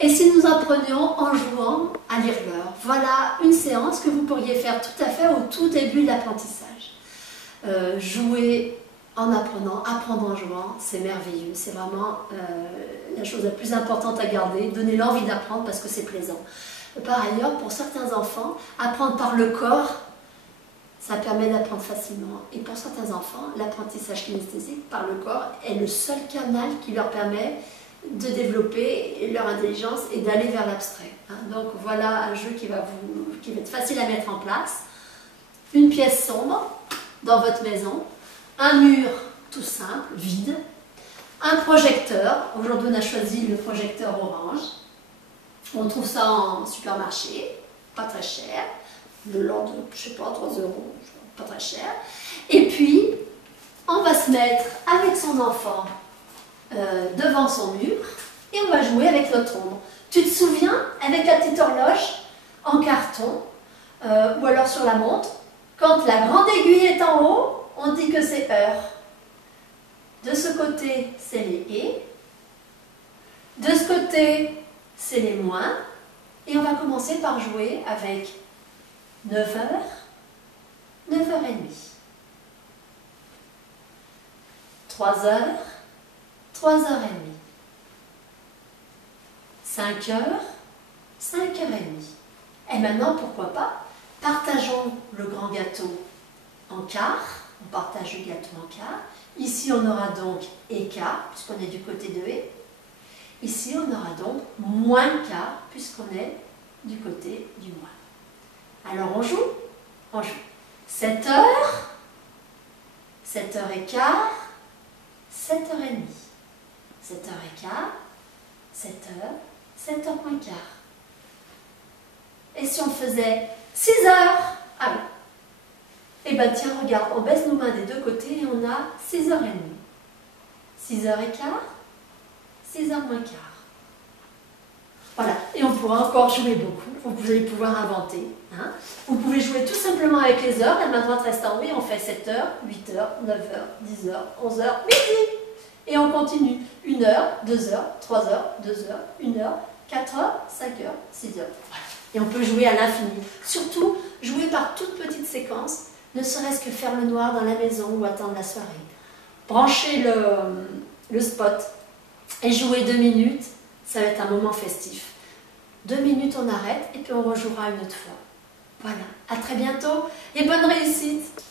Et si nous apprenions en jouant à lire l'heure? Voilà une séance que vous pourriez faire tout à fait au tout début de l'apprentissage. Jouer en apprenant, apprendre en jouant, c'est merveilleux. C'est vraiment la chose la plus importante à garder. Donner l'envie d'apprendre parce que c'est plaisant. Par ailleurs, pour certains enfants, apprendre par le corps, ça permet d'apprendre facilement. Et pour certains enfants, l'apprentissage kinesthésique par le corps est le seul canal qui leur permet de développer leur intelligence et d'aller vers l'abstrait. Donc voilà un jeu qui va être facile à mettre en place. Une pièce sombre dans votre maison, un mur tout simple, vide, un projecteur. Aujourd'hui on a choisi le projecteur orange. On trouve ça en supermarché, pas très cher, de l'ordre de, je sais pas, 3 €, pas très cher. Et puis, on va se mettre avec son enfant devant son mur et on va jouer avec notre ombre. Tu te souviens, avec la petite horloge en carton ou alors sur la montre, quand la grande aiguille est en haut, on dit que c'est heure. De ce côté, c'est les et. De ce côté, c'est les moins. Et on va commencer par jouer avec 9 h, 9h30. 3 h, 3h30. 5 h, 5h30. Et maintenant, pourquoi pas, partageons le grand gâteau en quart. On partage le gâteau en quart. Ici, on aura donc et quart, puisqu'on est du côté de et. Ici, on aura donc moins quart, puisqu'on est du côté du moins. Alors, on joue. On joue. 7 h, 7h15, 7h30. 7h15, 7h, 7h moins quart. Et si on faisait 6 h? Ah oui. Eh bien tiens, regarde, on baisse nos mains des deux côtés et on a 6h30. 6h15, 6h moins quart. Voilà, et on pourra encore jouer beaucoup, vous allez pouvoir inventer. Vous pouvez jouer tout simplement avec les heures, la main droite reste en haut et on fait 7 h, 8 h, 9 h, 10 h, 11 h, midi. Et on continue, 1 h, 2 h, 3 h, 2 h, 1 h, 4 h, 5 h, 6 h. Voilà. Et on peut jouer à l'infini. Surtout, jouer par toutes petites séquences, ne serait-ce que faire le noir dans la maison ou attendre la soirée. Brancher le spot et jouer 2 minutes, ça va être un moment festif. 2 minutes, on arrête et puis on rejouera une autre fois. Voilà, à très bientôt et bonne réussite!